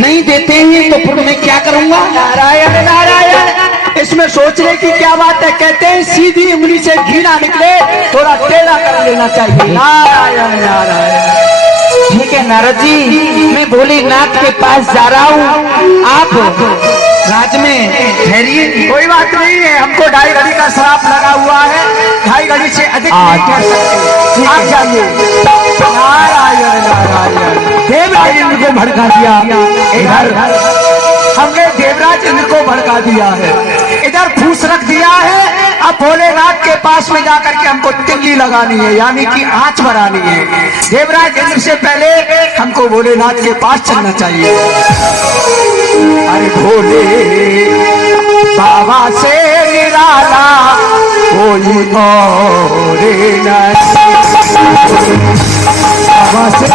नहीं देते हैं तो फिर मैं क्या करूंगा? नारायण नारायण, इसमें सोचने की क्या बात है। कहते हैं सीधी उंगली से घी ना निकले, थोड़ा टेढ़ा कर लेना चाहिए। नारायण नारायण। ठीक है नारद जी, मैं भोलेनाथ के पास जा रहा हूँ, आप राज में ठहरिए। कोई बात नहीं है, हमको 2.5 घड़ी का श्राप लगा हुआ है, 2.5 घड़ी से अधिक नहीं ठहर सकते। आप जाइए। नारायण नारायण। देवराज इंद्र को भड़का दिया इधर, हमने देवराज इंद्र को भड़का दिया है, इधर फूस रख दिया है। अब भोलेनाथ के पास में जाकर के हमको तिल्ली लगानी है, यानी कि आंच बनानी है। देवराज इंद्र से पहले हमको भोलेनाथ के पास चलना चाहिए। अरे भोले बाबा से निराला कोई और नहीं, बाबा से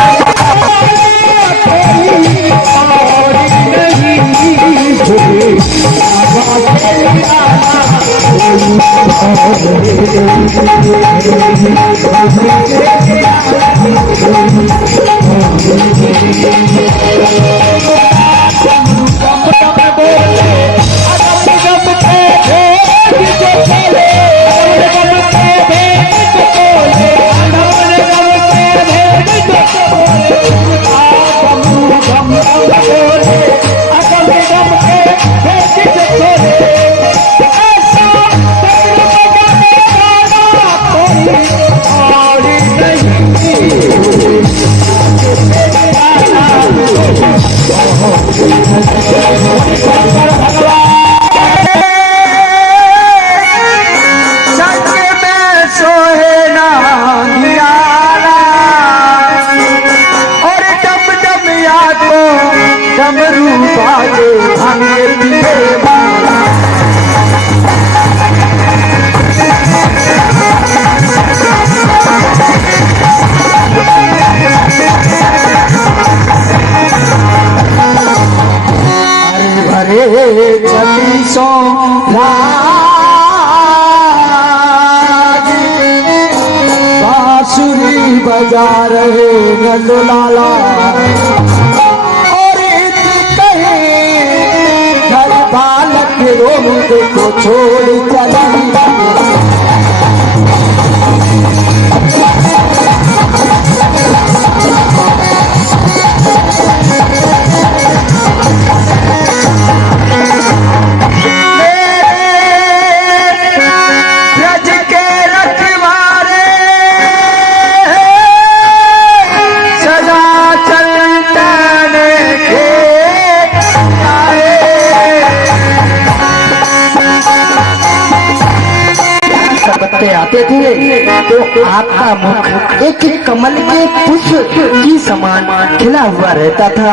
बांसुरी बजा रहे नंदलाला, और कहे घर बालक रोड को छोड़ चली। आते थे तो आपका मुख एक कमल के पुष्प की समान खिला हुआ रहता था।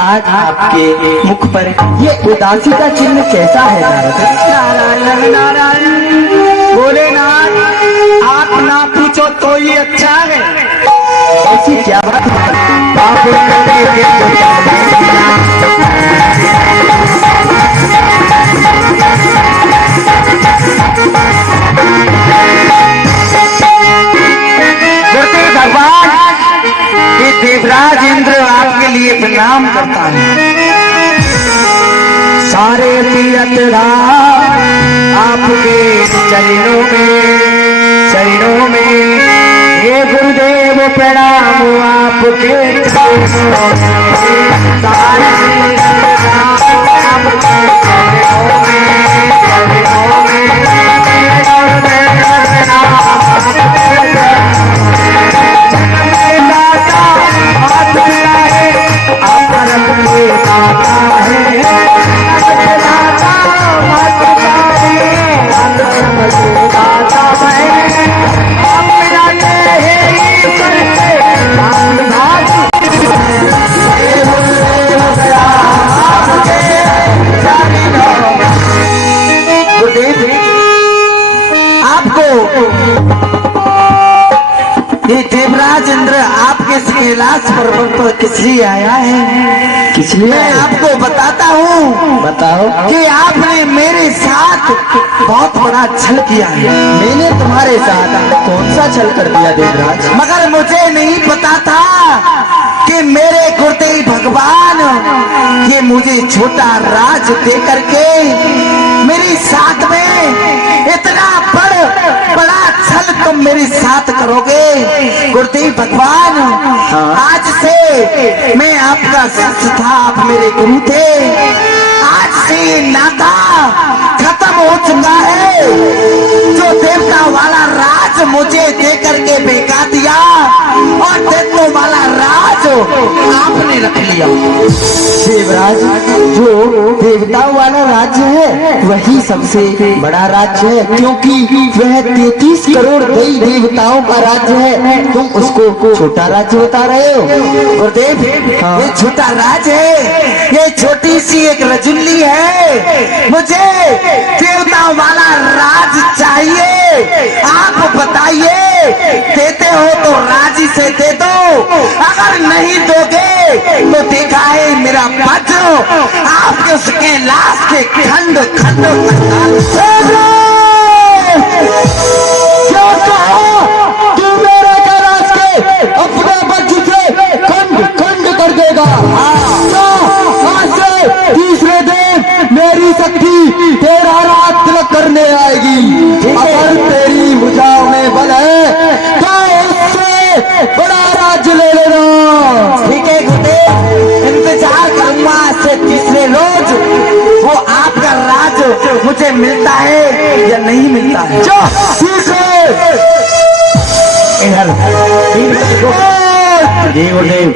आज आपके मुख पर ये उदासी का चिन्ह कैसा है? नारायण नारायण। भोलेनाथ, आप ना पूछो तो ये अच्छा है। ऐसी क्या बात भगवान, ये देवराज इंद्र आपके लिए प्रणाम करता है। सारे तीर्थ आपके चरणों में ये गुरुदेव प्रणाम आपके चरणों में। सारे ये देवराज इंद्र आपके कैलाश पर्वत पर किस लिए आया है? किस लिए? मैं आपको बताता हूँ। बताओ। कि आपने मेरे साथ बहुत बड़ा छल किया है। मैंने तुम्हारे साथ कौन सा छल कर दिया देवराज? मगर मुझे नहीं पता था कि कि मेरे गुरुदेव भगवान ये मुझे छोटा राज दे करके मेरे साथ में इतना बड़ा छल तुम मेरे साथ करोगे। गुरुदेव भगवान आज से मैं आपका शिष्य था, आप मेरे गुरु थे। आज से ये नाता खत्म हो चुका है। जो देवता वाला राज मुझे दे करके बेका दिया और दैत्यों वाला राज आपने रख लिया। देवराज, जो देवताओं वाला राज्य है वही सबसे बड़ा राज्य है, क्योंकि वह 33 करोड़ देवी देवताओं का राज्य है। तुम उसको छोटा राज्य बता रहे हो। गुरुदेव, ये छोटा राज्य है, ये छोटी सी एक रजुल्ली है। मुझे देवताओं वाला राज चाहिए। आप बताइए, देते हो तो राजी से दे दो, अगर नहीं दोगे तो देखा है मेरा वज्र आपके उसके लाश के खंड खंड तू मेरे गैराज के अपने वज्र से खंड खंड कर देगा। आज से तीसरे दिन मेरी शक्ति तेरा रात तिलक करने आएगी। अगर तेरी भुजाओं में बल है तो उससे बड़ा राज्य ले लेना। ठीक है गुरुदेव, इंतजार करूंगा से तीसरे रोज वो आपका राज मुझे मिलता है या नहीं मिलता है। ठीक है, जी गुरुदेव,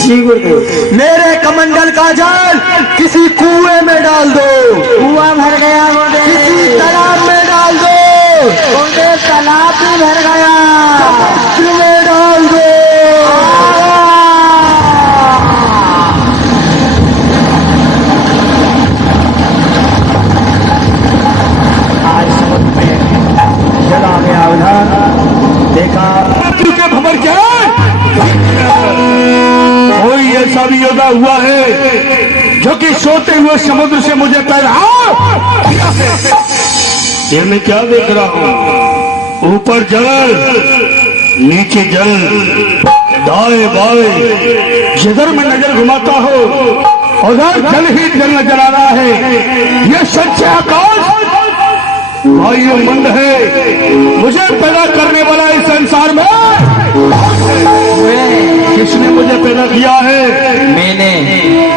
जी गुरुदेव। मेरे कमंडल का जल किसी कुएं में डाल दो। कुआं भर गया गुरुदेव। किसी तालाब में डाल दो। गुरुदेव, तालाब भी भर गया। समुद्र में डाल दो। आज समुद्र में जल आ गया। उधर देखा के भंवर क्या कोई ऐसा भी योद्धा हुआ है जो कि सोते हुए समुद्र से मुझे पहला ये मैं क्या देख रहा हूँ? ऊपर जल, नीचे जल, दाएं बाएं, जिधर मैं नजर घुमाता हूँ उधर जल ही जल नजर आ रहा है। ये सच्चे आकाश भाइयों मंद है। मुझे पैदा करने वाला इस संसार में किसने मुझे पैदा किया है? मैंने।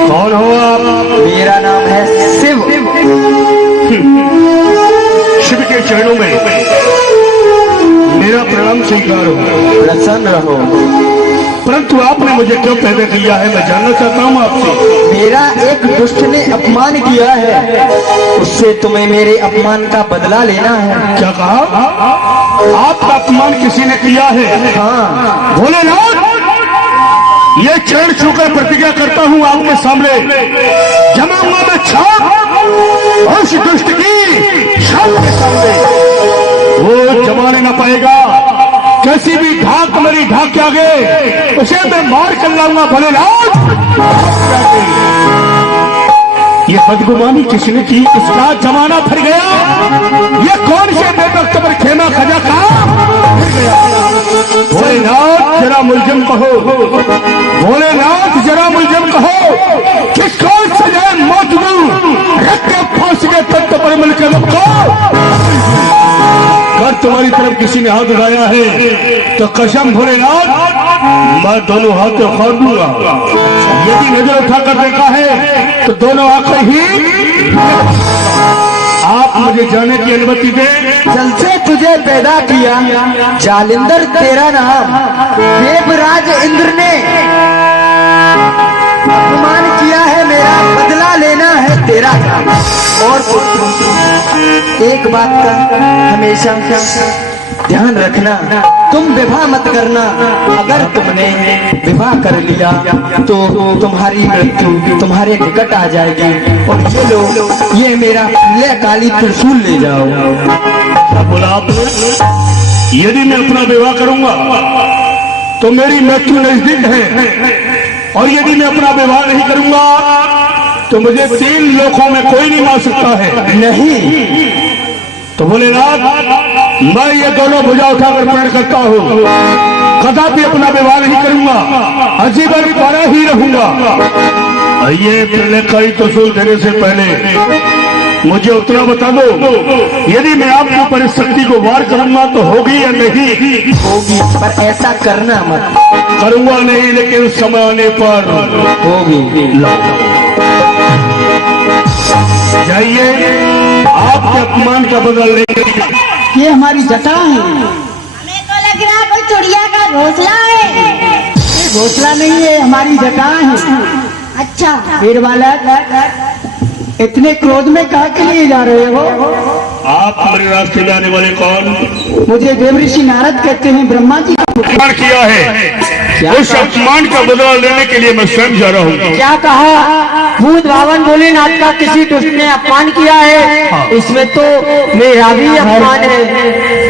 कौन हो आप? मेरा नाम है शिव। शिव के चरणों में मेरा प्रणाम स्वीकार हो। प्रसन्न रहो। परंतु आपने मुझे क्यों पैदा किया है, मैं जानना चाहता हूँ आपसे। मेरा एक दुष्ट ने अपमान किया है, उससे तुम्हें मेरे अपमान का बदला लेना है। क्या कहा? आपका अपमान किसी ने किया है? हाँ। भोलेनाथ, ये चरण छूकर प्रतिज्ञा करता हूँ आपके सामने, जमाऊंगा मैं छाप उस दुष्ट की छाप के सामने। वो जमाने न पाएगा। कैसी भी ढाक मेरी ढाक के आगे उसे मैं मार कर लाऊंगा। भोलेनाथ, ये बदगुमानी किसने की? इसका जमाना फिर गया। ये कौन से बेवक्त पर खेमा खजा का फिर गया? भोलेनाथ जरा मुलजिम कहो, भोलेनाथ जरा मुलजिम कहो, किसको सजाए मौत दूं? रख के फांसी के तख्त पर मिलकर अगर तुम्हारी तरफ किसी ने हाथ उठाया है तो कसम भोलेनाथ मैं दोनों हाथ उखाड़ दूंगा। यदि नजर उठाकर देखा है तो दोनों आंखें ही। आप मुझे जाने की अनुमति दें। जल से तुझे पैदा किया जालिंदर तेरा नाम। देवराज इंद्र ने अपमान किया है, मेरा बदला लेना है तेरा काम। और एक बात का हमेशा ध्यान रखना, तुम विवाह मत करना। अगर तुमने विवाह कर लिया तो तुम्हारी मृत्यु तुम्हारे निकट आ जाएगी। और ये लो, ये मेरा काली त्रिशूल ले जाओ। क्या बोला आपने? यदि मैं अपना विवाह करूंगा तो मेरी मृत्यु नजदीक है, और यदि मैं अपना विवाह नहीं करूंगा तो मुझे 3 लोकों में कोई नहीं मार सकता है। नहीं तो भोलेनाथ, मैं ये दोनों भुजा उठाकर प्रण करता हूँ कदापि अपना विवाह नहीं करूंगा, आजीवन बारा ही रहूंगा। ये पहले कई तसूल देने से पहले मुझे उतना बता दो, यदि मैं आपके ऊपर इस शक्ति को वार करूंगा तो होगी या नहीं? होगी, पर ऐसा करना मत। करूंगा नहीं, लेकिन समय आने पर होगी। जाइए, आपके अपमान का बदला लेंगे। ये हमारी जटा है। हमें तो लग रहा है कोई चिड़िया का घोंसला है। ये घोंसला नहीं है, हमारी जटा है। अच्छा, वीर बालक, इतने क्रोध में कहा के लिए जा रहे हो? आप हमारे रास्ते में आने वाले कौन? मुझे देवऋषि नारद कहते हैं, ब्रह्मा जी का पुत्र। अपमान किया है, उस अपमान का बदला लेने के लिए मैं स्वयं जा रहा हूँ। क्या कहा? भूत भावन भोलेनाथ का किसी दुष्ट ने अपमान किया है? इसमें तो मेरा भी अपमान है।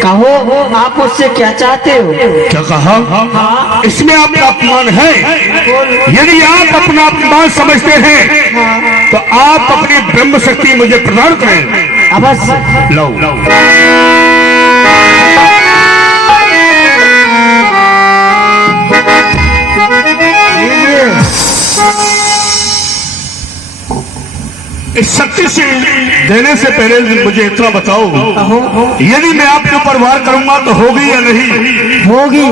कहो, आप उससे क्या चाहते हो? क्या कहा? इसमें आपका अपमान है? यदि आप अपना अपमान समझते हैं तो आप अपनी ब्रह्म शक्ति मुझे प्रदान करें। अवश्य। लो। इस शक्ति से देने से पहले मुझे इतना बताओ, यदि मैं आपके ऊपर वार करूंगा तो होगी या नहीं? होगी,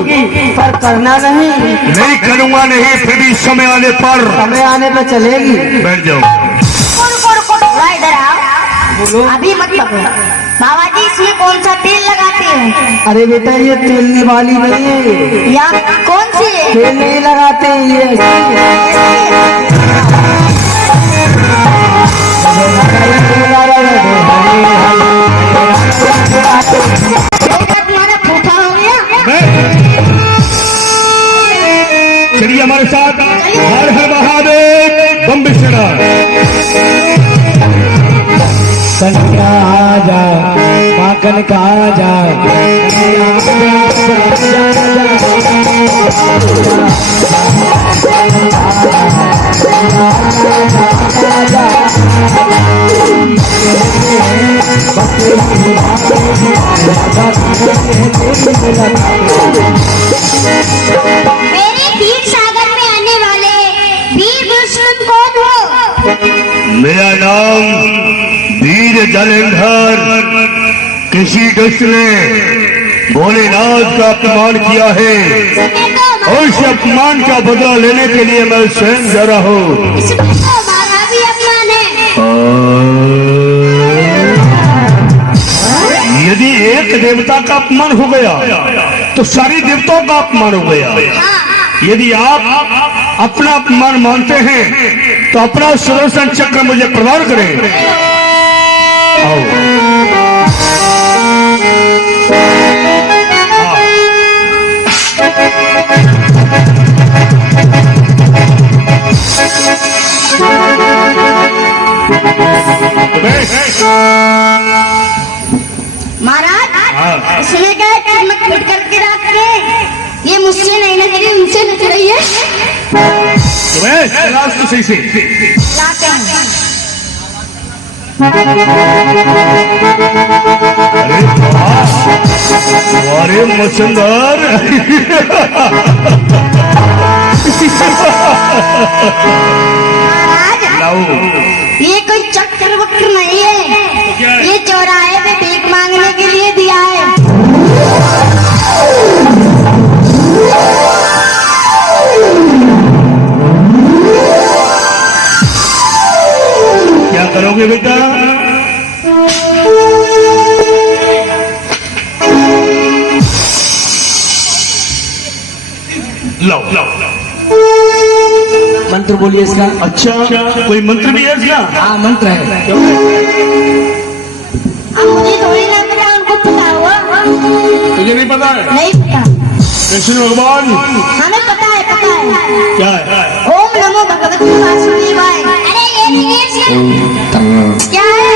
पर करना नहीं। नहीं करूंगा नहीं, फिर भी समय आने पर। समय आने पर चलेगी। बैठ जाओ। थोड़ा इधर आओ। अभी मत पकड़ो। बाबा जी, इसमें कौन सा तेल लगाते हैं? अरे बेटा, ये तेलने वाली नहीं है। या कौन सी है? तेल नहीं लगाते हैं ये। तुम्हारा फूफा हो गया। चलिए हमारे साथ। हर हर महादेव, बम बिछड़ा। कन्या आजा, माँ कनका आजा। मेरे क्षीर सागर में आने वाले वीर दुश्मन कौन हो? मेरा नाम वीर जलंधर। किसी दुष्ट ने भोलेनाथ का अपमान किया है और इस अपमान का बदला लेने के लिए मैं स्वयं जा रहा हूँ। इसमें तो हमारा भी अपमान है। यदि एक देवता का अपमान हो गया तो सारी देवताओं का अपमान हो गया। यदि आप अपना अपमान मानते हैं तो अपना सुदर्शन चक्र मुझे प्रदान करें। आओ। महाराज, इसमें क्या चमक करके रख के ये मुझसे नहीं नच रही, उनसे नच रही है। तो सही से लाते हैं। अरे मसंदर। महाराज, ये कोई चक्कर वक्र नहीं है, ये चौराहे पे भीख मांगने के लिए दिया है। क्या करोगे बेटा? लो लो। मंत्र बोलिए इसका। अच्छा, कोई मंत्र भी है इसका? हाँ, मंत्र है। अब मुझे थोड़ी ना पता, उनको पता हुआ। तुझे नहीं पता है? नहीं पता। कृष्ण भगवान हमें पता है, पता है। क्या है? ओम नमो भगवते वासुदेवाय। अरे ये नहीं है, क्या है?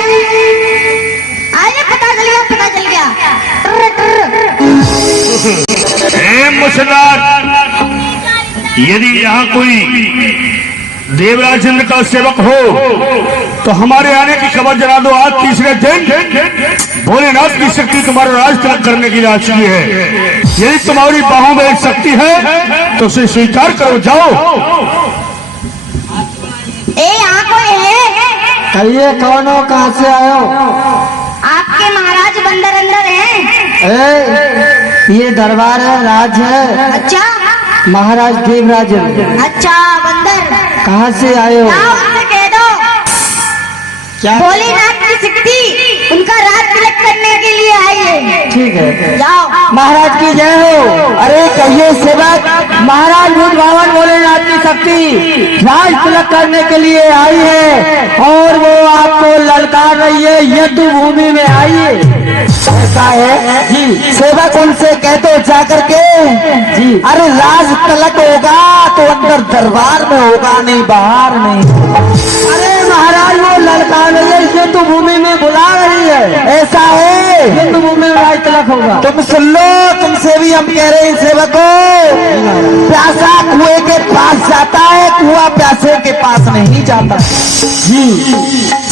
अरे पता चल गया, पता चल गया। हे मुसलमान, यदि यहाँ कोई देवराज इंद्र का सेवक हो तो हमारे आने की खबर जरा दो। आज तीसरे दिन भोलेनाथ की शक्ति तुम्हारा राज तिलक करने के लिए आ चुकी है। यदि तुम्हारी बाहों में एक शक्ति है तो उसे स्वीकार करो। जाओ। यहाँ कोई है? कहिए कौन हो, कहाँ से आए हो? आपके महाराज बंदर अंदर हैं। ये दरबार है, राज है। अच्छा महाराज देवराज। अच्छा बंदर, कहाँ से आए हो? जाओ उनसे कह दो क्या? भोलेनाथ की शक्ति उनका राज तिलक करने के लिए आई है। ठीक है, जाओ। महाराज की जय हो। अरे कहिए सेवक, महाराज भूत भावन भोलेनाथ की शक्ति राज तिलक करने के लिए आई है और वो आपको ललकार रही है। युद्ध भूमि में आई है। ऐसा है जी। सेवक उनसे कह दो जाकर के जी। अरे राज तिलक होगा तो अंदर दरबार में होगा, नहीं बाहर नहीं। अरे महाराज वो ललकार रही है, युद्ध भूमि में बुला रही है। ऐसा है, युद्ध भूमि में राज तिलक होगा। तुम सुन लो, तुमसे भी हम कह रहे हैं सेवकों, प्यासा कुएं के पास जाता है, कुआं प्यासे के पास नहीं जाता जी।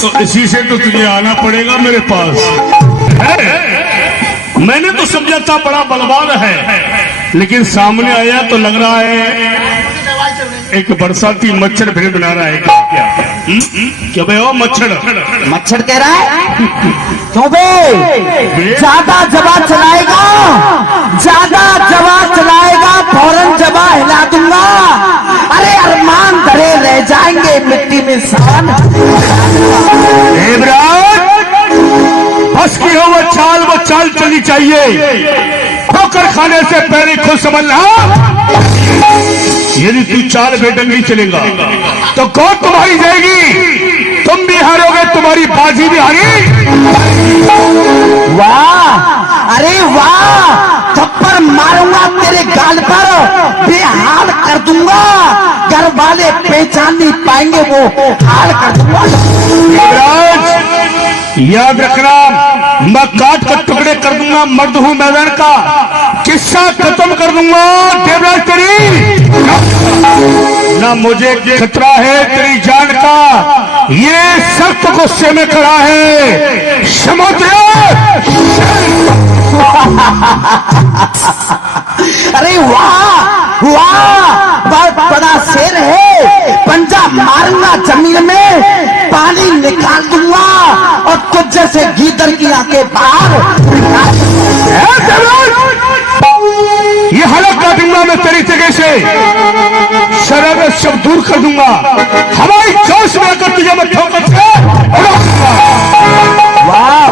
तो इसी से तो तुझे आना पड़ेगा मेरे पास। मैंने तो समझा था बड़ा बलवान है, लेकिन सामने आया तो लग रहा है एक बरसाती मच्छर फिर बना रहा है। क्या भाई? ओ मच्छर मच्छर कह रहा है क्यों बे? ज्यादा जवा चलाएगा, ज्यादा जवा चलाएगा, फौरन जवा हिला दूंगा। अरे अरमान धरे रह जाएंगे मिट्टी में सान। बस की हो वो चाल चलनी चाहिए। ठोकर खाने से पहले खुद समझना, यदि तू चाल बेढंगी चलेगा तो कौन तुम्हारी जाएगी? तुम भी हारोगे, तुम्हारी बाजी भी हारी। वाह, अरे वाह, थप्पड़ मारूंगा तेरे गाल पर, बेहाल कर दूंगा। घर वाले पहचान नहीं पाएंगे, वो हाल कर दूंगा। याद रखना, मैं काट कर टुकड़े कर दूंगा। मर्द हूं मैदान का, किस्सा खत्म कर दूंगा। देवराज तेरी ना मुझे खतरा है तेरी जान का, ये सख्त गुस्से में खड़ा है। समुद्र अरे वाह वाह, बहुत बड़ा शेर है। पंजा मारूंगा जमीन में, पानी निकाल दूंगा और कुछ जैसे गीदड़ की आंखें बाहर। ये हलक काटूंगा मैं तेरी जगह से, शरारत सब दूर कर दूंगा। हमारी जोश में आकर तुझे मैं ठोकर से वाह,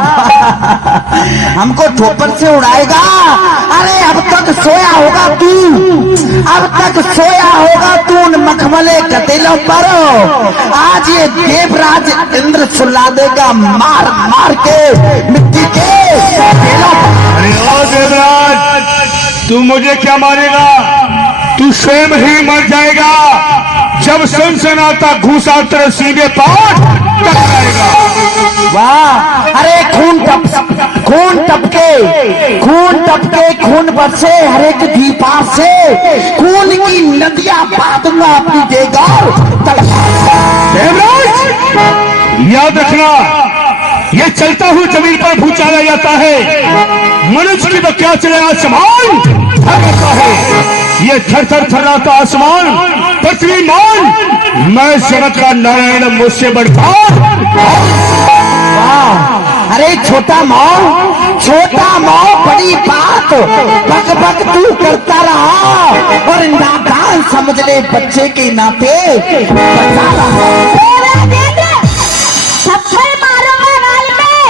हमको ठोकर से उड़ाएगा। अरे अब तक सोया होगा तू, अब तक सोया होगा तू उन मखमले कतेलों पर। आज ये देवराज इंद्र सुला देगा मार मार के मिट्टी के कतेलों। अरे ओ देवराज, तू मुझे क्या मारेगा? तू स्वयं ही मर जाएगा जब सनसनाता घूसा तेरे सीधे पार टकराएगा। वाह, अरे खून टपके खून बरसे हर एक दीपार से, खून की नदियां बहा दूंगा अपनी देगार। देवराज याद रखना, ये चलता हुआ जमीन पर भूचाला जाता है, मनुष्य की तो क्या चले आसमान थरता है। ये थर थर थर्राता आसमान पृथ्वी मान, मैं जगत का नारायण मुझसे बढ़कर। अरे छोटा माओ बड़ी बात बक बक तू करता रहा और नादान समझ ले बच्चे के नाते बता रहा। थप्पड़ मारूंगा गाल में,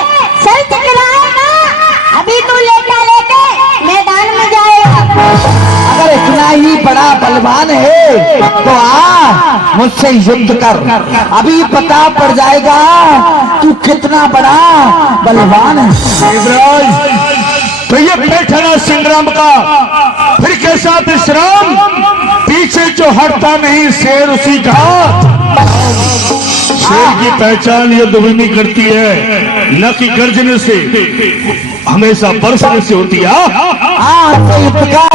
सर चकराएगा। अभी तू लेटा मैदान में जाएगा। अगर इतना ही बड़ा बलवान है तो आ मुझसे युद्ध कर, अभी पता पड़ जाएगा तू कितना बड़ा बलवान है। देवराज, तो ये बैठना संग्राम का फिर कैसा विश्राम? पीछे जो हटता नहीं शेर उसी का। शेर की पहचान युद्ध भूमि करती है, न कि गर्जने से, हमेशा बरसने से होती है। युद्ध का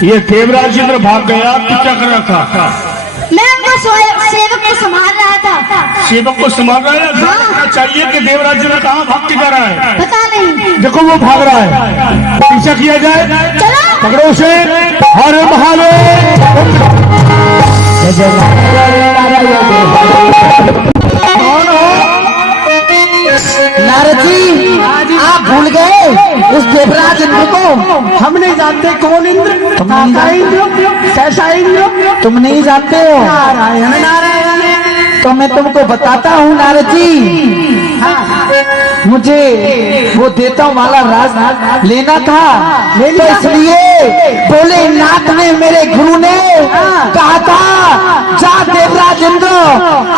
ये देवराज इंद्र भाग गया, तू क्या कर रहा था? मैं उनको सेवक को संभाल रहा था। सेवक को संभाल रहा है? देखना चाहिए कि देवराज इंद्र कहाँ भाग के जा रहा है। पता नहीं। देखो वो भाग रहा है, पीछा किया जाए। चलो। पकड़ो उसे। हर महादेव। कौन हो? नारद जी, आप भूल गए उस देवराज इंद्र को? हम नहीं जानते कौन इंद्र, कैसा इंद्र, कैसा इंद्र तुम नहीं जानते हो? नारायण नारायण। तो मैं तुमको बताता हूँ नारद जी। मुझे वो देवताओं वाला राज लेना था, तो इसलिए भोलेनाथ ने, मेरे गुरु ने कहा था, जा देवराज इंद्र,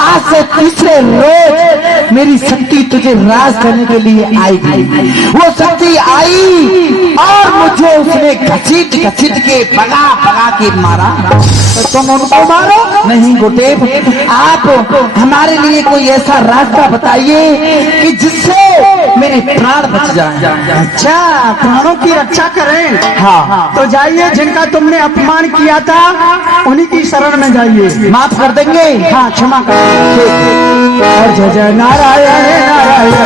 आज से तीसरे रोज मेरी शक्ति तुझे राज करने के लिए आएगी। वो शक्ति आई और मुझे उसने घसीट घसीट के भगा भगा के मारा। तो तुम उनको मारो? नहीं गुरुदेव, आप हमारे लिए कोई ऐसा रास्ता बताइए कि जिससे मेरे प्राण बच जाएं। अच्छा, प्राणों की रक्षा करें। हाँ, तो जाइए, जिनका तुमने अपमान किया था उन्हीं की शरण में जाइए, माफ कर देंगे। हाँ क्षमा करें। और जय जय नारायण नारायण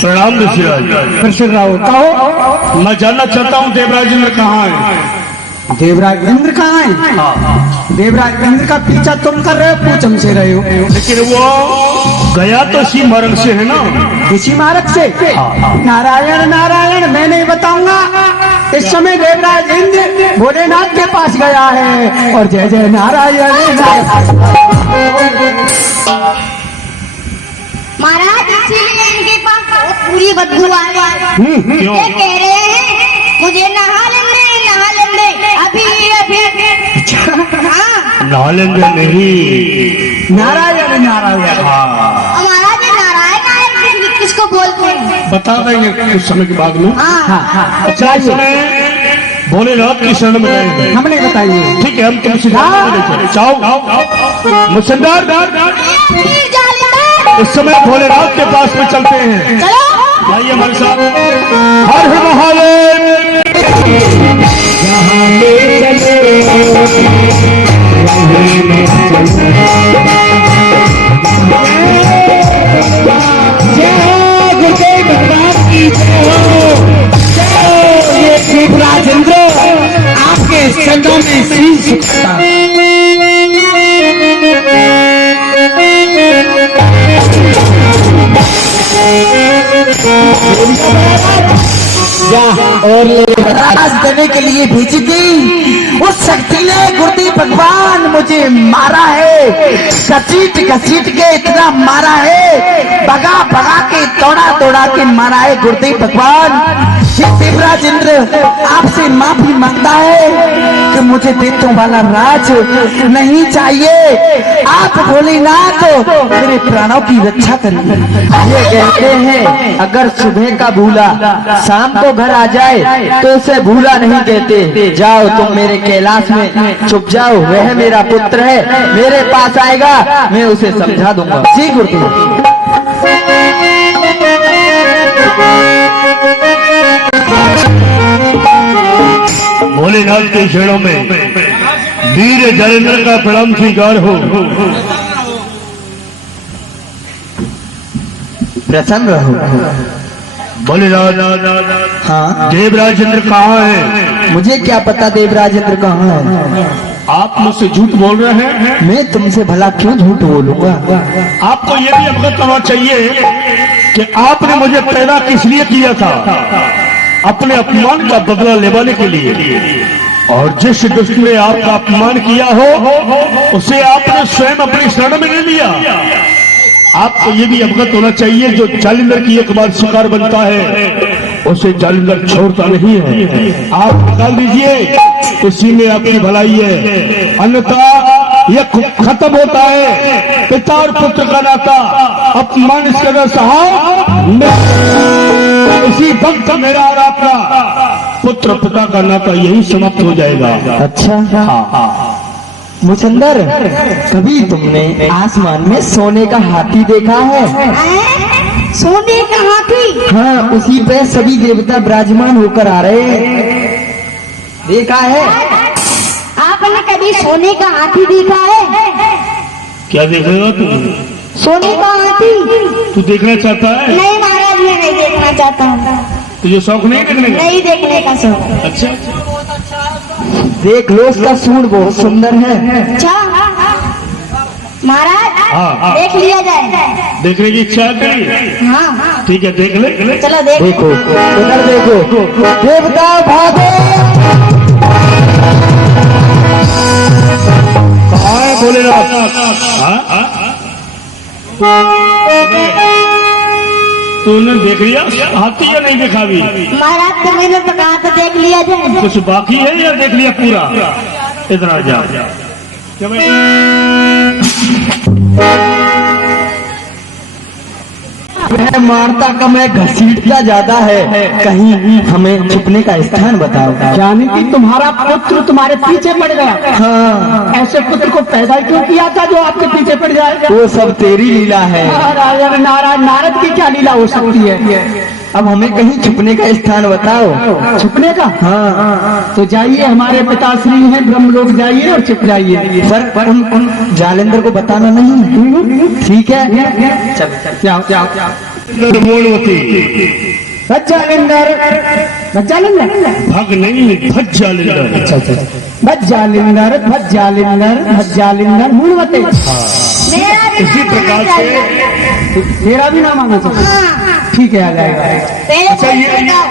प्रणाम ऋषिराज। कृष्ण राव, कहो। मैं जानना चाहता हूँ देवराज इंद्र कहाँ है? देवराज इंद्र कहाँ है? देवराज इंद्र का पीछा तुम कर रहे हो, पूछ हमसे रहे हो। लेकिन वो गया तो इसी मार्ग से है ना? इसी मार्ग से? नारायण नारायण, मैं नहीं बताऊंगा। इस समय देवराज इंद्र भोलेनाथ के पास गया है। और जय जय नारायण नारायण। महाराज, इसीलिए इनके पास बहुत बुरी बदबू आ रही है। क्यों? ये कह रहे हैं मुझे नहा लेंगे अभी अभी। हाँ, नहा लेंगे नहीं। नारायण नारायण। महाराज, ये नारायण नारायण किसको बोलते हैं? बता देंगे कुछ समय के बाद में। हाँ। अच्छा, इस समय भोलेनाथ की शरण में गए। हम नहीं बताइए। ठीक है, हम तुमसे जाओ। मुसंदार, इस समय भोलेनाथ के पास में चलते हैं। चलो। आइए हमारे साथ। हर हर महादेव। देवराज इंद्र आपके चरणों में शीश झुकाता हूं। और राज देने के लिए भेजी थी। उस शक्ति ने गुरुदेव भगवान मुझे मारा है, घसीट घसीट के इतना मारा है, भगा भगा के दौड़ा दौड़ा के मारा है गुरुदेव भगवान। देवराज इंद्र आपसे माफी मांगता है कि मुझे देवताओं वाला राज नहीं चाहिए। आप भोलेनाथ मेरे प्राणों की रक्षा करिए। ये कहते हैं अगर सुबह का भूला शाम को घर आ जाए तो उसे भूला नहीं कहते। जाओ तुम मेरे कैलाश में छुप जाओ, वह मेरा पुत्र है, मेरे पास आएगा, मैं उसे समझा दूंगा। जी गुरुदेव। भोलेनाथ के चरणों में वीर जलेंद्र का प्रणाम स्वीकार हो। प्रसन्न रहो। भोलेनाथ, हाँ, देवराज इंद्र कहाँ है? मुझे क्या पता देवराज इंद्र कहाँ है। आप मुझसे झूठ बोल रहे हैं। मैं तुमसे भला क्यों झूठ बोलूंगा। आपको यह भी अवगत होना चाहिए कि आपने मुझे पैदा किस लिए किया था? अपने अपमान का बदला लेवाने के लिए। और जिस दुष्ट ने आपका अपमान किया हो उसे आपने स्वयं अपनी शरण में ले लिया। आपको ये भी अवगत होना चाहिए जो जालिंदर की एक बार शिकार बनता है उसे जालिंदर छोड़ता नहीं है। आप निकाल दीजिए, इसी में आपकी भलाई है, अन्यथा ये खत्म होता है पिता और पुत्र का नाता। अपमान इसके अंदर साहब इसी वक्त मेरा और आपका पुत्र पिता का नाता यही समाप्त हो जाएगा। अच्छा हाँ। मुचंदर, कभी तुमने आसमान में सोने का हाथी देखा है? सोने का हाथी? हाँ, उसी पे सभी देवता विराजमान होकर आ रहे हैं। देखा है? आपने कभी सोने का हाथी देखा है? क्या देखेगा तू? सोने का हाथी? तू देखना चाहता है? नहीं महाराज, मैं नहीं देखना चाहता हूँ। तुझे शौक नहीं देखने का? नहीं देखने का शौक। अच्छा, देख लो, उसका सूंड बहुत सुंदर है। अच्छा महाराज, हाँ। देख लिया जाए। देखने की इच्छा है तेरी? हाँ ठीक है, देख ले। चलो देख। देखो उधर देखो, देवता भागो। कहाँ है भोलेनाथ? हाँ? तूने देख लिया हाथी या नहीं देखा भी? महाराज तो मैंने तो कहा था देख लिया जाए। कुछ बाकी है या देख लिया पूरा? इधर आ जा। वह मारता कम है, घसीटता ज्यादा है। कहीं हमें छुपने का स्थान बताओ। जाने की तुम्हारा पुत्र तुम्हारे पीछे पड़ गया। हाँ, ऐसे पुत्र को पैदा क्यों किया था जो आपके पीछे पड़ जाएगा? वो सब तेरी लीला है। नारायण नारायण, नारद की क्या लीला हो सकती है? अब हमें कहीं छुपने का स्थान बताओ। छुपने का? हाँ, तो जाइए, हमारे पिताश्री हैं ब्रह्मलोक, जाइए और छुप जाइए। पर उन जालेंद्र को बताना नहीं। ठीक है, चल जाओ जाओ जाओ। बोलवती बज्जालिंदर, बज्जालिंदर, भग नहीं भज्जालिंदर। बज्जालिंदर, बज्जालिंदर, बज्जालिंदर मूलवते। मेरा भी इसी नाम प्रकार आना से चाहिए। तेरा भी नाम आना चाहिए। हाँ, ठीक है, आ जाएगा। पहले अच्छा, ये बताओ।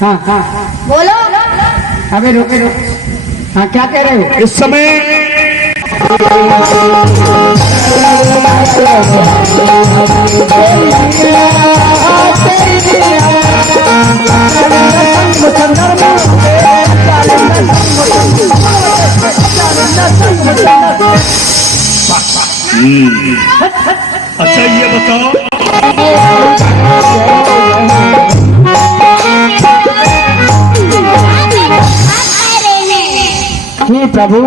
हाँ। बोलो। अबे रुको। हाँ, क्या कह रहे हो? इस समय अच्छा ये बताओ, जी प्रभु,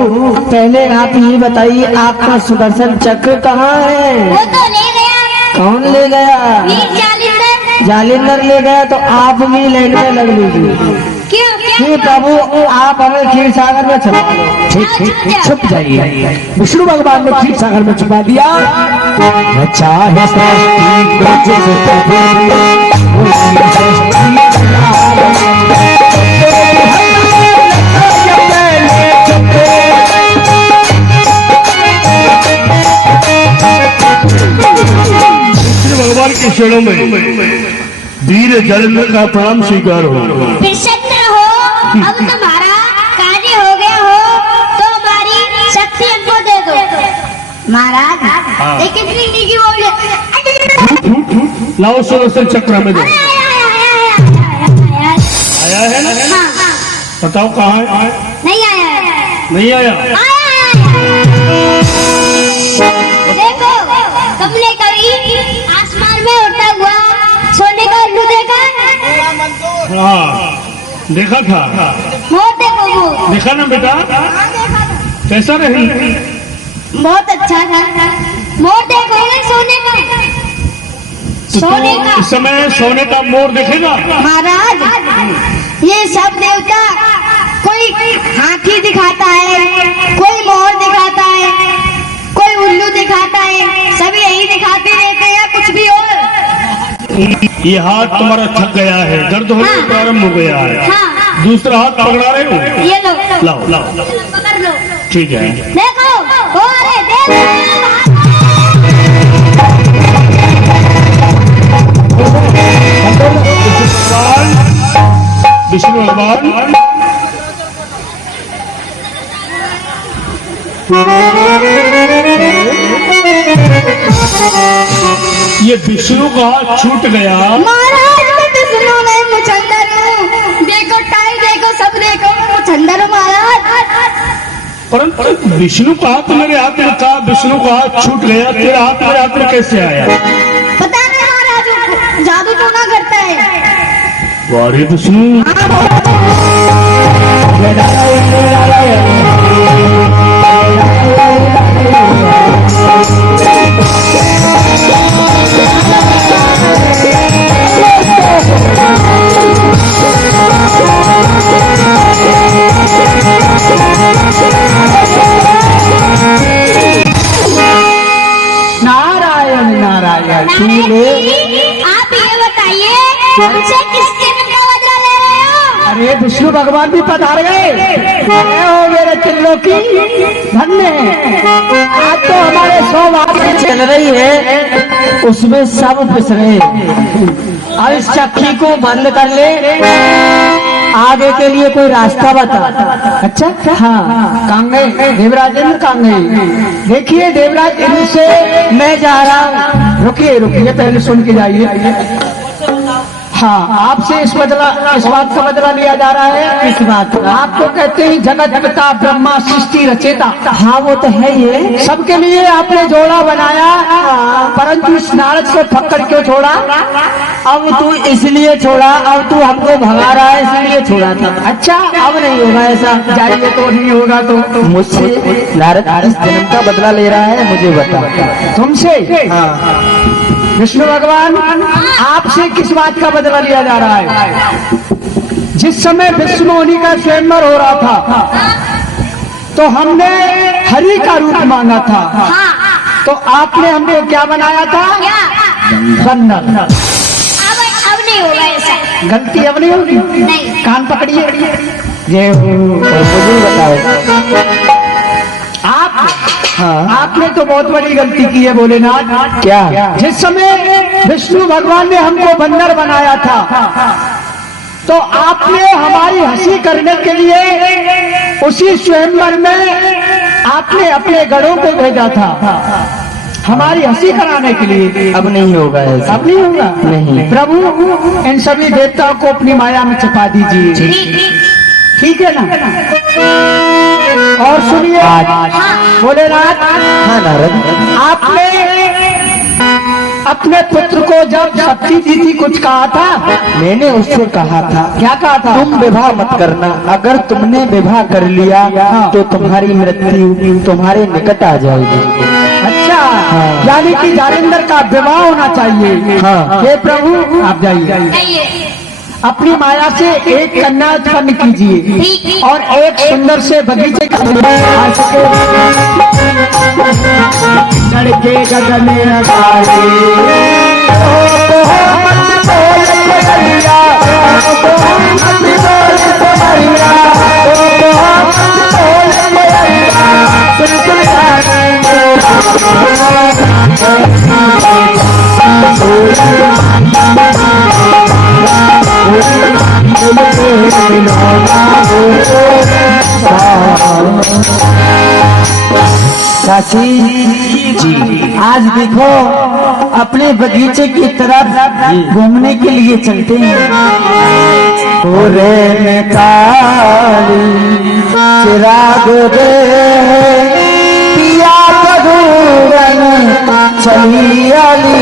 पहले आप ये बताइए, आपका सुदर्शन चक्र कहाँ है? वो तो ले गया। कौन ले गया? वीर जालिंदर। जालिंदर ले गया, तो आप भी लेने लग लीजिए। क्यों जी प्रभु, आप हमें क्षीर सागर में छुपा लो। ठीक। छुप जाइए। विष्णु भगवान ने क्षीर सागर में छुपा दिया। चाहे सृष्टि को जिस भगवान के चरणों में वीर जालिंदर का प्रणाम स्वीकार हो। प्रसन्न हो। अब तुम्हारा कार्य हो गया हो तो हमारी शक्ति हमको दे दो महाराज। एक इतनी की बोल लाओ सुदर्शन चक्र में दो। आया आया है ना? हाँ, बताओ कहाँ है? नहीं आया। नहीं आया? देखो, तुमने कभी आसमान में उड़ता हुआ सोने का उल्लू देखा? हाँ, देखा था। मोर देखो, मोर। देखा ना बेटा? कैसा रही? बहुत अच्छा था। मोर देखोगे सोने का? सोने का। इस समय सोने का मोर देखेगा? महाराज, ये सब देवता कोई हाथी दिखाता है, कोई मोर दिखाता है, कोई उल्लू दिखाता है, सभी यही दिखाते रहते हैं, कुछ भी और। ये हाथ तुम्हारा थक गया है, दर्द होना प्रारंभ हो गया है। हाँ, दूसरा हाथ पकड़ा रहे हो? ये लो, लाओ लाओ, पकड़ लो। ठीक है। देखो, ओ अरे देखो। विष्णु भगवान ये विष्णु का हाथ छूट गया। महाराज, मैं विष्णु नहीं, मुचंदर हूँ। देखो टाइम, देखो सब देखो, मैं मुचंदर हूँ महाराज। परंतु विष्णु का हाथ मेरे हाथ में था, विष्णु का हाथ छूट गया, तेरा हाथ मेरे हाथ में कैसे आया? पता नहीं महाराज, जादू टोना करता है। वारे विष्णु, नारायण नारायण। आप ये बताइए, हमसे किस जन्म का बदला ले रहे हो? अरे विष्णु भगवान भी पधार गए। ओ मेरे चिल्लों की धन्य है। आज तो हमारे 100 बातें चल रही है, उसमें सब पिस रहे। अब इस चक्की को बंद कर ले, आगे के लिए कोई रास्ता बता। अच्छा हाँ, कांगे देवराजेंद्र कांगे। देखिए देवराज, इनसे मैं जा रहा हूँ। रुकिए रुकिए, पहले सुन के जाइए। हाँ, आपसे इस बात का बदला लिया जा रहा है। इस बात का? आप तो कहते हैं जगत पिता ब्रह्मा सृष्टि रचेता। हाँ वो तो है ये, सबके लिए आपने जोड़ा बनाया, परंतु इस नारद को फक्कड़ क्यों छोड़ा? अब तू इसलिए छोड़ा, अब तू हमको भगा रहा है इसलिए छोड़ा था। अच्छा, अब नहीं होगा ऐसा। जाइए तो नहीं होगा तो मुझसे नारद किस जन्म का बदला ले रहा है मुझे बता। तुमसे? हाँ, विष्णु भगवान, आपसे किस बात का बदला लिया जा रहा है? जिस समय विष्णु मुनि का स्वयंवर हो रहा था तो हमने हरि का रूप मांगा था, तो आपने हमको क्या बनाया था? बंदर। अब नहीं होगा ऐसा। गलती अब नहीं होगी। नहीं। कान पकड़िए। ये मुझे बताओ। आप, हाँ, आपने तो बहुत बड़ी गलती की है भोलेनाथ। क्या? जिस समय विष्णु भगवान ने हमको बंदर बनाया था तो आपने हमारी हंसी करने के लिए उसी स्वयंवर में आपने अपने गणों को भेजा था हमारी हंसी कराने के लिए। अब नहीं होगा ऐसा। अब नहीं होगा। नहीं। प्रभु, इन सभी देवताओं को अपनी माया में छिपा दीजिए। ठीक है ना? और सुनिए भोलेनाथ, हाँ नारद, आपने अपने पुत्र को जब शक्ति दी थी कुछ कहा था? मैंने उससे कहा था क्या कहा था? तुम विवाह मत करना, अगर तुमने विवाह कर लिया तो तुम्हारी मृत्यु तुम्हारे निकट आ जाएगी। अच्छा, यानी कि जालिंदर का विवाह होना चाहिए। हाँ। हे प्रभु, आप जाइए, जाइए। अपनी माया से एक कन्या उत्पन्न कीजिए और एक सुंदर से बगीचे का लड़के गगन काशी जी, आज देखो अपने बगीचे की तरफ घूमने के लिए चलते हैं। चिराग दे पिया बधूरन चली आली।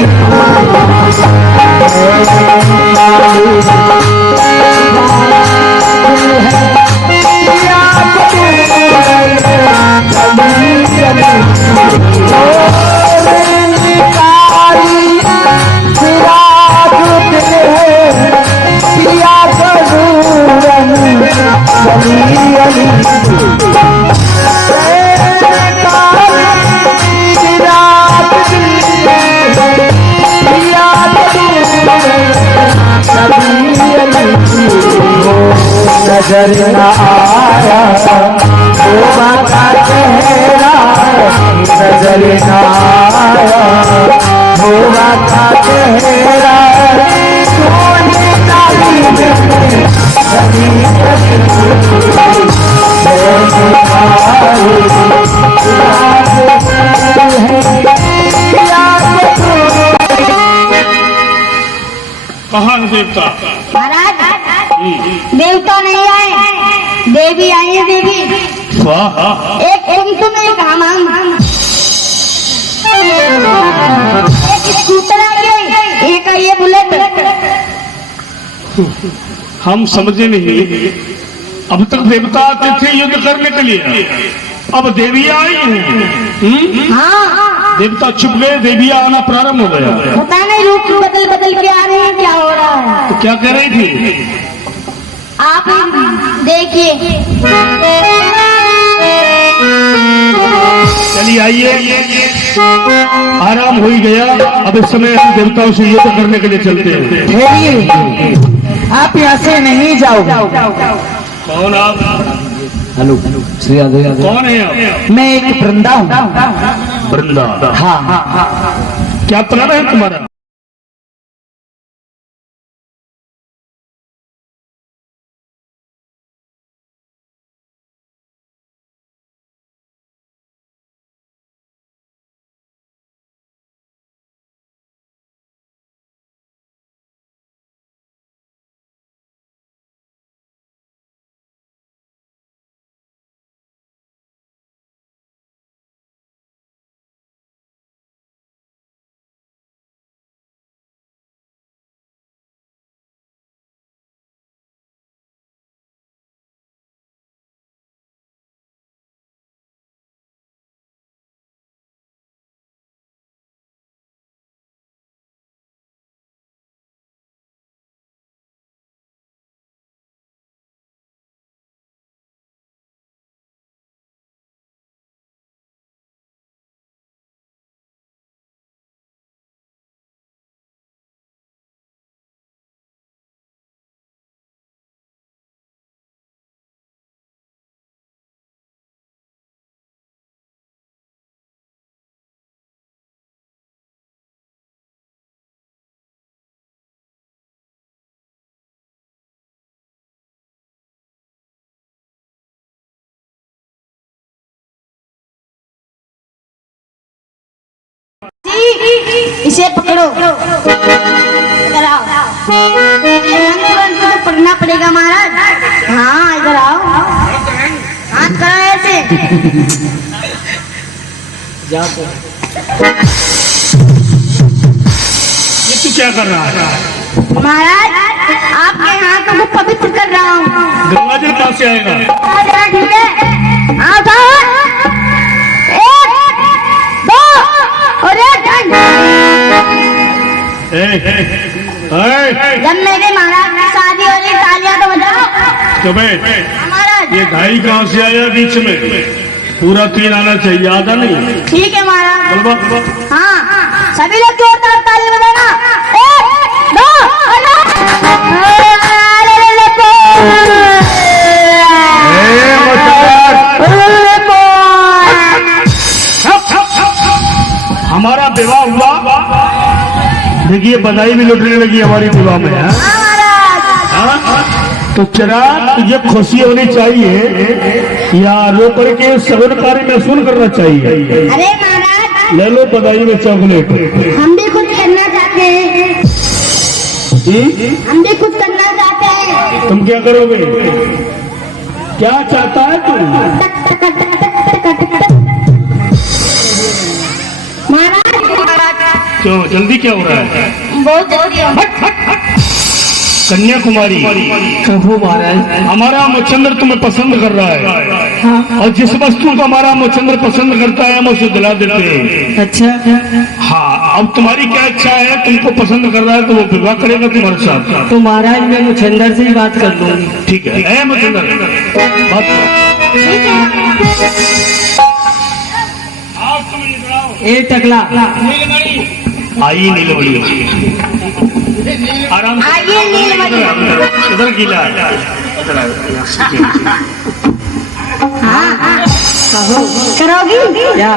नजर न आया वो बाका चेहरा, नजर न आया वो बाका चेहरा, सोने काली महान देवता महाराज, देवता नहीं आए, देवी आई है। देवी वाह, एक तुम एक एक स्कूटर है, एक है ये बुलेट। हम समझे नहीं। अब तक देवता आते थे युद्ध करने के लिए, अब देवियां आई हैं। हाँ, देवता छुप गए, देवियां आना प्रारंभ हो गया। पता नहीं रूप बदल बदल के आ रहे हैं, क्या हो रहा है। तो क्या कह रही थी? आप देखिए। चलिए आइए, आराम हो ही गया। अब इस समय हम देवताओं से युद्ध करने के लिए चलते हैं। ठहरिए, आप यहाँ से नहीं जाओ। कौन आप? हेलो, श्री राधे राधे। कौन है आप? मैं एक वृंदा हूँ। वृंदा? हाँ, क्या प्रण है तुम्हारा? इसे पकड़ो, इधर आओ। तो पढ़ना पड़ेगा महाराज। हाँ, इधर आओ, हाथ करो ऐसे। ये तू क्या कर रहा है? महाराज, आपके हाथों को पवित्र कर रहा हूँ। गंगा जल कहाँ से आएगा? ठीक है, आओ साहब। और जब मेरे महाराज की शादी हो रही, तालियां तो बजाओ। तो महाराज, ये ढाई कहाँ से आया बीच में? पूरा 3 आना चाहिए, आधा नहीं। ठीक है महाराज। बोल। हाँ, सभी लोग जोरदार ताली बजाना। 1 2 हमारा विवाह हुआ, देखिए बधाई भी लुटने लगी हमारी विवाह में। तो चिराग, तुझे खुशी होनी चाहिए या रो करके सगुन कार्य में सुन करना चाहिए? अरे महाराज, ले लो बधाई में चॉकलेट। हम भी कुछ करना चाहते हैं। हम भी कुछ करना चाहते हैं। तुम क्या करोगे? क्या चाहता है तू? क्यों जल्दी क्या हो रहा है? बहुत जल्दी। कन्याकुमारी, प्रभु महाराज, हमारा मुचंद्र तुम्हें पसंद कर रहा है। और जिस वस्तु को हमारा मुचंद्र पसंद करता है हम उसे दिला देते हैं। अच्छा, हाँ, अब तुम्हारी क्या इच्छा है? तुमको पसंद कर रहा है तो वो विवाह करेगा तुम्हारे साथ। तो महाराज मैं मुचंदर से ही बात कर लूंगी। ठीक है मुचंद्र, ए टकला, आइए नीलमणि, आराम से। आइए नीलमणि। इधर गीला है। करोगी क्या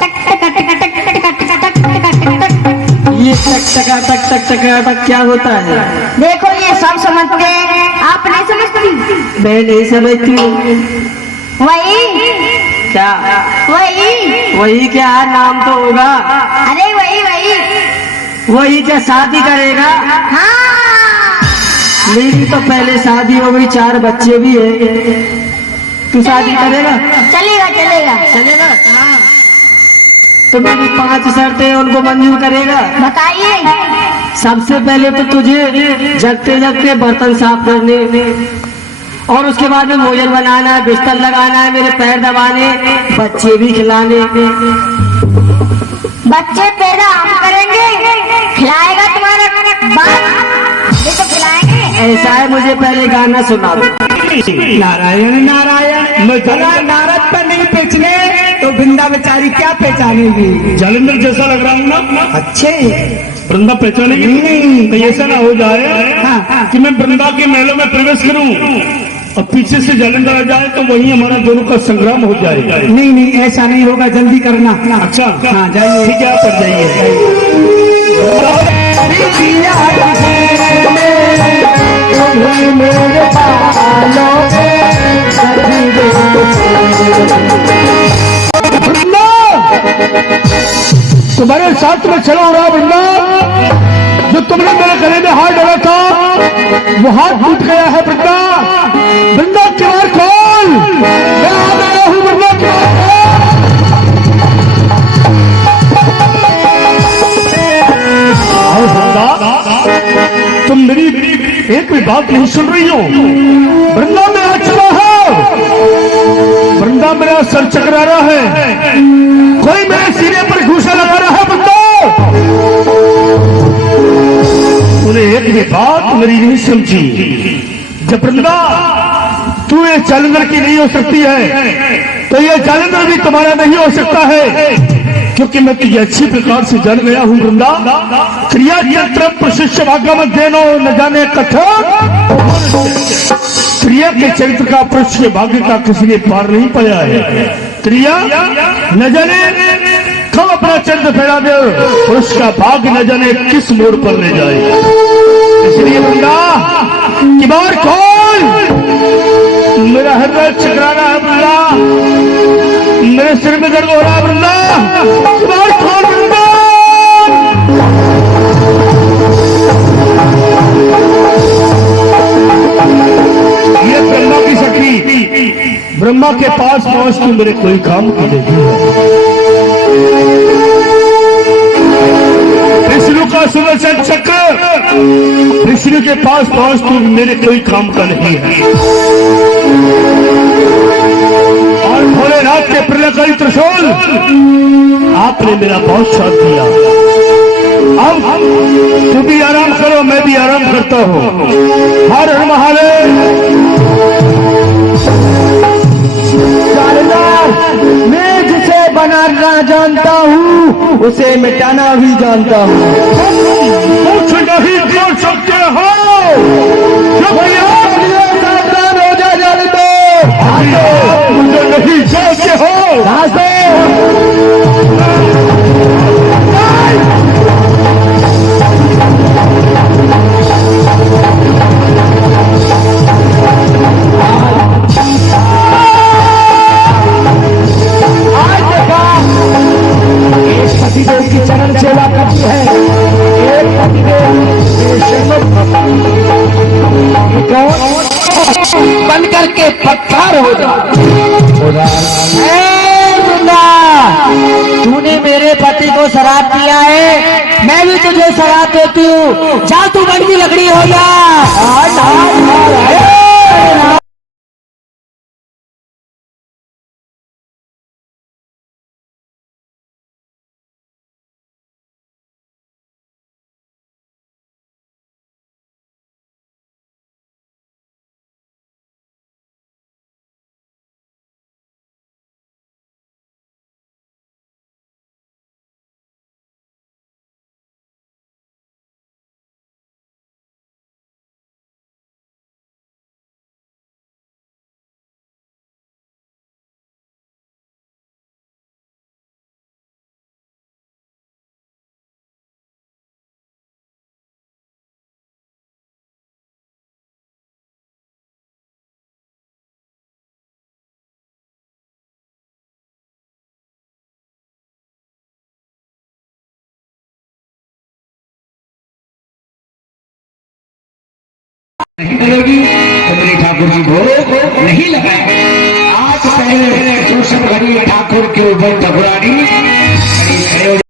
टक टक टक टक टक टक टक टक। ये टक टक क्या होता है? देखो, ये सब समझते हैं, आप नहीं समझती। मैं नहीं समझती। वही क्या? वही क्या नाम तो होगा? अरे वही वही क्या शादी करेगा? हाँ, मेरी तो पहले शादी हो गई, 4 बच्चे भी है। तू शादी करेगा? चलेगा चलेगा। चलेगा? हाँ तो मेरी 5 शर्तें उनको मंजूर करेगा? बताइए। सबसे पहले तो तुझे जगते जगते बर्तन साफ करने, और उसके बाद में भोजन बनाना, बिस्तर लगाना है, मेरे पैर दबाने, बच्चे भी खिलाने। बच्चे पैदा हम करेंगे, खिलाएगा तुम्हारा बाप, ये तो खिलाएंगे। ऐसा है, मुझे पहले गाना सुना दो। नारायण नारायण, भला नारद पर नहीं पहचाने तो वृंदा बेचारी क्या पहचानेगी? जालंधर जैसा लग रहा हूँ ना? अच्छे वृंदा पहचानेगी नहीं? तो ऐसा ना हो जाए हाँ। कि मैं वृंदा के महलों में प्रवेश करूं और पीछे से जालंधर आ जाए तो वहीं हमारा दोनों का संग्राम हो जाएगा। नहीं नहीं, ऐसा नहीं होगा, जल्दी करना। अच्छा हाँ जाइए। ठीक है, आप पर जाइए। तुम्हारे साथ में चला हो रहा वृंदा, जो तुमने मेरे गले में हाथ डाला था वो हाथ टूट गया है। वृंदा, वृंदा द्वार खोल, मैं आ गया हूँ। वृंदा द्वार खोल। वृंदा, तुम मेरी एक भी बात नहीं सुन रही हो। वृंदा मेरा चला है, वृंदा मेरा सर चकरा रहा है, कोई मेरे सीने पर घूसा लगा रहा है। वृंदा, तूने एक भी बात मेरी नहीं समझी। जब वृंदा तू ये जालंधर की नहीं हो सकती है तो ये जालंधर भी तुम्हारा नहीं हो सकता है, क्योंकि मैं तुझे अच्छी प्रकार से जान गया हूँ। वृंदा, क्रिया यंत्र प्रशिष्य भागवत देनो न जाने कथा, क्रिया के चरित्र का पुरुष के भाग्य का किसी ने पार नहीं पाया है। क्रिया न जाने कब अपना चरित्र फैला दे, पुरुष का भाग्य न जाने किस मोड़ पर ले जाए। इसलिए वृंदा की बार खोल, मेरा हृदय चकराना है। वृंदा, मेरे सिर में दर्द हो रहा है। वृंदा, की बार खोल। वृंदा, ये ब्रह्मा की शक्ति, ब्रह्मा के पास पहुंच तू मेरे कोई काम की नहीं है। विष्णु का सुदर्शन चक्र, विष्णु के पास पहुंच तू मेरे कोई काम का नहीं है। और भोलेनाथ के प्रलयकारी त्रिशूल, आपने मेरा बहुत साथ दिया। अब तू भी आराम करो, मैं भी आराम करता हूँ। हर हर महादेव। मैं जिसे बनाना जानता हूँ उसे मिटाना भी जानता हूँ। कुछ नहीं कर सकते हो, सावधान हो जा जालंधर, मुझे नहीं जानते हो। पतिदेव की चरण सेवा करती है, एक पतिदेव बन करके पत्थर हो तूने मेरे पति को शराब दिया है, मैं भी तुझे शराब देती हूँ। जा तू बन की लकड़ी हो जा। नहीं करेगी तो मेरे ठाकुर जी भोले को नहीं लगाएंगे। आज पहले जो सब घड़ी ठाकुर के ऊपर ठकुरानी